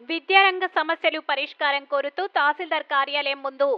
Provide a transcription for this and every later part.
విద్యారంగ సమస్యలు పరిష్కారం కోరుతూ తహసీల్దార్ కార్యాలయం ముందు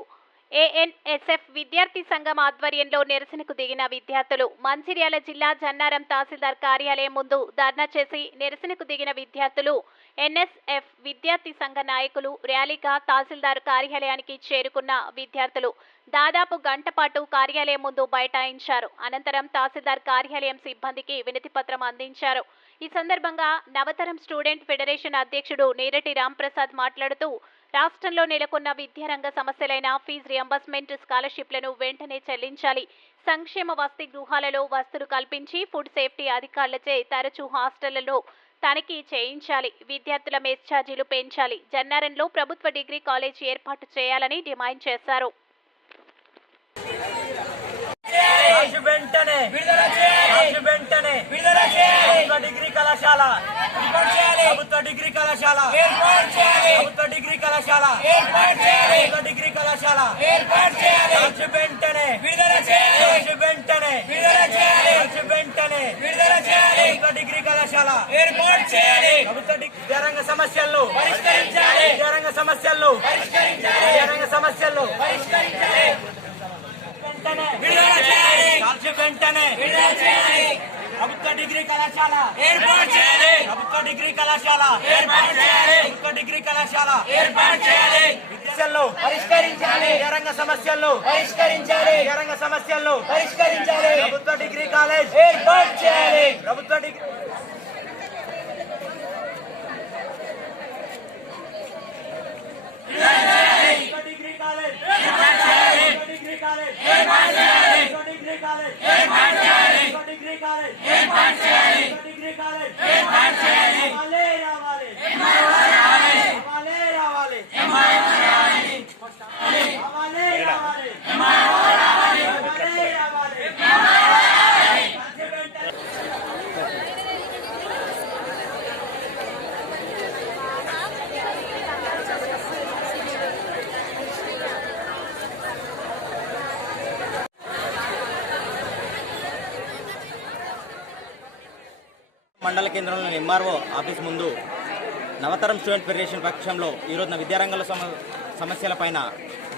ఏఎన్ఎస్ఎఫ్ విద్యార్థి సంఘం ఆధ్వర్యంలో నిరసనకు దిగిన విద్యార్థులు మంచిర్యాల జిల్లా జన్నారం తహసీల్దార్ కార్యాలయం ముందు ధర్నా చేసి నిరసనకు దిగిన విద్యార్థులు ఎన్ఎస్ఎఫ్ విద్యార్థి సంఘ నాయకులు ర్యాలీగా తహసీల్దార్ కార్యాలయానికి చేరుకున్న విద్యార్థులు దాదాపు గంట పాటు కార్యాలయం ముందు బైఠాయించారు. అనంతరం తహసీల్దార్ కార్యాలయం సిబ్బందికి వినతిపత్రం అందించారు. ఈ సందర్భంగా నవతరం స్టూడెంట్ ఫెడరేషన్ అధ్యక్షుడు నేరటి రాంప్రసాద్ మాట్లాడుతూ రాష్ట్రంలో నెలకొన్న విద్యారంగ సమస్యలైన ఫీజు రియంబర్స్మెంట్ స్కాలర్షిప్లను వెంటనే చెల్లించాలి. సంక్షేమ వసతి గృహాలలో వసతులు కల్పించి ఫుడ్ సేఫ్టీ అధికారులచే తరచూ హాస్టళ్ళలో తనిఖీ చేయించాలి. విద్యార్థుల మెస్ ఛార్జీలు పెంచాలి. జన్నారంలో ప్రభుత్వ డిగ్రీ కాలేజీ ఏర్పాటు చేయాలని డిమాండ్ చేశారు. డిగ్రీ కళాశాల ప్రభుత్వ డిగ్రీ కళాశాల డిగ్రీ కళాశాల. డిగ్రీ కళాశాల వెంటనే. రాజు వెంటనే. రాజు వెంటనే. ప్రభుత్వ డిగ్రీ కళాశాల. ఏర్పాటు చేయాలి. ప్రభుత్వ విద్యారంగ సమస్యలను పరిష్కరించాలి. విద్యారంగ సమస్యలను పరిష్కరించాలి. విద్యారంగ సమస్యలను పరిష్కరించాలి. వెంటనే. విడుదల చేయాలి. వెంటనే. విడుదల చేయాలి. ప్రభుత్వ డిగ్రీ కళాశాల. ఏర్పాటు చేయాలి. ప్రభుత్వ డిగ్రీ కళాశాల. ఏర్పాటు చేయాలి. ప్రభుత్వ డిగ్రీ కళాశాల. ఏర్పాటు చేయాలి. విద్యార్థులు పరిష్కరించాలి. విద్యారంగ సమస్యలను పరిష్కరించాలి. విద్యారంగ సమస్యలను పరిష్కరించాలి. ప్రభుత్వ డిగ్రీ కాలేజ్. ఏర్పాటు చేయాలి. ప్రభుత్వ మండల కేంద్రంలోని ఎంఆర్ఓ ఆఫీస్ ముందు నవతరం స్టూడెంట్ ఫెడరేషన్ పక్షంలో ఈరోజున విద్యారంగంలో సమ సమస్యలపైన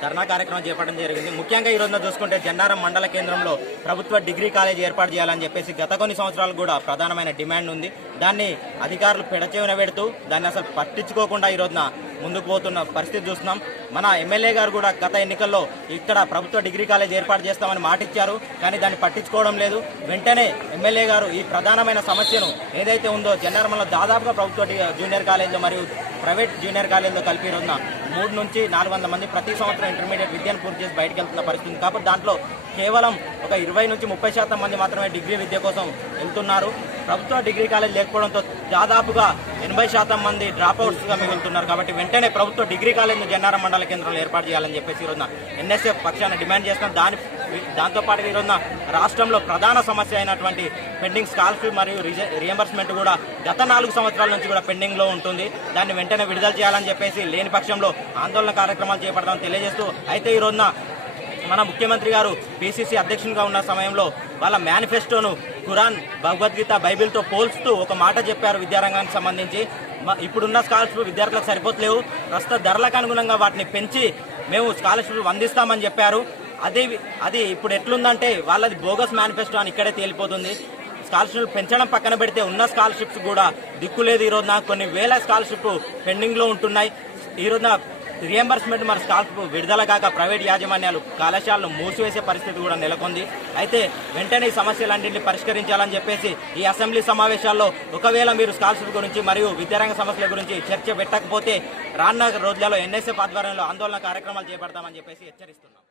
ధర్నా కార్యక్రమం చేపట్టడం జరిగింది. ముఖ్యంగా ఈ రోజున చూసుకుంటే జెండారం మండల కేంద్రంలో ప్రభుత్వ డిగ్రీ కాలేజ్ ఏర్పాటు చేయాలని చెప్పేసి గత కొన్ని సంవత్సరాలు కూడా ప్రధానమైన డిమాండ్ ఉంది. దాన్ని అధికారులు పెడచేవిన పెడుతూ దాన్ని అసలు పట్టించుకోకుండా ఈ రోజున ముందుకు పోతున్న పరిస్థితి చూస్తున్నాం. మన ఎమ్మెల్యే గారు కూడా గత ఎన్నికల్లో ఇక్కడ ప్రభుత్వ డిగ్రీ కాలేజ్ ఏర్పాటు చేస్తామని మాటిచ్చారు కానీ దాన్ని పట్టించుకోవడం లేదు. వెంటనే ఎమ్మెల్యే గారు ఈ ప్రధానమైన సమస్యను ఏదైతే ఉందో జన్నారంలో దాదాపుగా ప్రభుత్వ జూనియర్ కాలేజీలో మరియు ప్రైవేట్ జూనియర్ కాలేజీలో కలిపి రోజున మూడు నుంచి నాలుగు మంది ప్రతి సంవత్సరం ఇంటర్మీడియట్ విద్యను పూర్తి చేసి బయటకు వెళ్తున్న పరిస్థితి కాబట్టి దాంట్లో కేవలం ఒక ఇరవై నుంచి ముప్పై శాతం మంది మాత్రమే డిగ్రీ విద్య కోసం వెళ్తున్నారు. ప్రభుత్వ డిగ్రీ కాలేజ్ లేకపోవడంతో దాదాపుగా ఎనభై శాతం మంది డ్రాప్ మిగులుతున్నారు. కాబట్టి వెంటనే ప్రభుత్వ డిగ్రీ కాలేజ్ను జన్నారం మండల కేంద్రంలో ఏర్పాటు చేయాలని చెప్పేసి ఈరోజున ఎన్ఎస్ఎఫ్ పక్షాన డిమాండ్ చేస్తున్నాం. దాని దాంతోపాటు ఈరోజున రాష్ట్రంలో ప్రధాన సమస్య అయినటువంటి పెండింగ్ స్కాలర్షిప్ మరియు రియంబర్స్మెంట్ కూడా గత నాలుగు సంవత్సరాల నుంచి కూడా పెండింగ్లో ఉంటుంది. దాన్ని వెంటనే విడుదల చేయాలని చెప్పేసి లేని పక్షంలో ఆందోళన కార్యక్రమాలు చేపడతామని తెలియజేస్తూ అయితే ఈ రోజున మన ముఖ్యమంత్రి గారు పిసిసి అధ్యక్షునిగా ఉన్న సమయంలో వాళ్ళ మేనిఫెస్టోను ఖురాన్ భగవద్గీత బైబిల్తో పోల్స్తూ ఒక మాట చెప్పారు విద్యారంగానికి సంబంధించి. ఇప్పుడున్న స్కాలర్షిప్ విద్యార్థులకు సరిపోతలేవు. ప్రస్తుత ధరలకు అనుగుణంగా వాటిని పెంచి మేము స్కాలర్షిప్ అందిస్తామని చెప్పారు. అది అది ఇప్పుడు ఎట్లుందంటే వాళ్ళది బోగస్ మేనిఫెస్టో అని ఇక్కడే తేలిపోతుంది. స్కాలర్షిప్ పెంచడం పక్కన పెడితే ఉన్న స్కాలర్షిప్స్ కూడా దిక్కులేదు ఈ రోజున కొన్ని వేల స్కాలర్షిప్ పెండింగ్లో ఉంటున్నాయి. ఈ రోజున రియంబర్స్మెంట్ మరి స్కాలర్షిప్ విడుదల కాక ప్రైవేట్ యాజమాన్యాలు కళాశాలను మూసివేసే పరిస్థితి కూడా నెలకొంది. అయితే వెంటనే ఈ సమస్యలన్నింటినీ పరిష్కరించాలని చెప్పేసి ఈ అసెంబ్లీ సమావేశాల్లో ఒకవేళ మీరు స్కాలర్షిప్ గురించి మరియు విద్యారంగ సమస్యల గురించి చర్చ పెట్టకపోతే రానున్న రోజులలో ఎన్ఎస్ఎఫ్ ఆధ్వర్యంలో ఆందోళన కార్యక్రమాలు చేపడతామని చెప్పేసి హెచ్చరిస్తున్నాం.